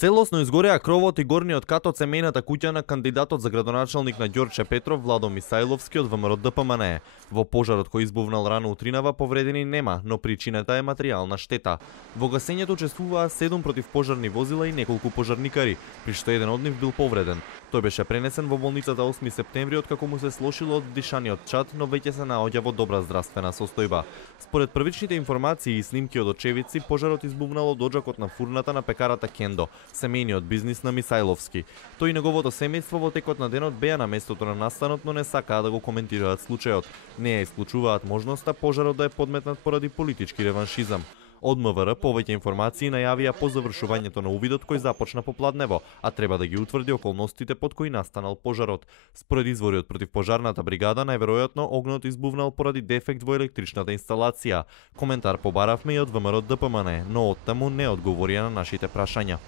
Целосно изгореа кровот и горниот кат од семејната куќа на кандидатот за градоначалник на Ѓорче Петров Владо Мисајловски од ВМРО ДПМНЕ. Во пожарот кој избувнал рано утринава повредени нема, но причината е материјална штета. Во гасењето учествуваа 7 противпожарни возила и неколку пожарникари, при што еден од нив бил повреден. Тој беше пренесен во болницата 8 септември откако му се слошило од дишаниот чад, но веќе се наоѓа во добра здравствена состојба. Според првичните информации и снимки од очевидци, пожарот избувнал од оџакот на фурната на пекарата Кендо, семејниот бизнис на Мисајловски. Тој и неговото семејство во текот на денот беа на местото на настанот, но не сакаа да го коментираат случајот. Не ја исклучуваат можноста пожарот да е подметнат поради политички реваншизам. Од МВР повеќе информации најавија по завршувањето на увидот кој започна попладнево, а треба да ги утврди околностите под кои настанал пожарот. Според извори од противпожарната бригада, најверојатно огнот избувнал поради дефект во електричната инсталација. Коментар побаравме и од ВМРО ДПМНЕ, но оттаму не одговорија на нашите прашања.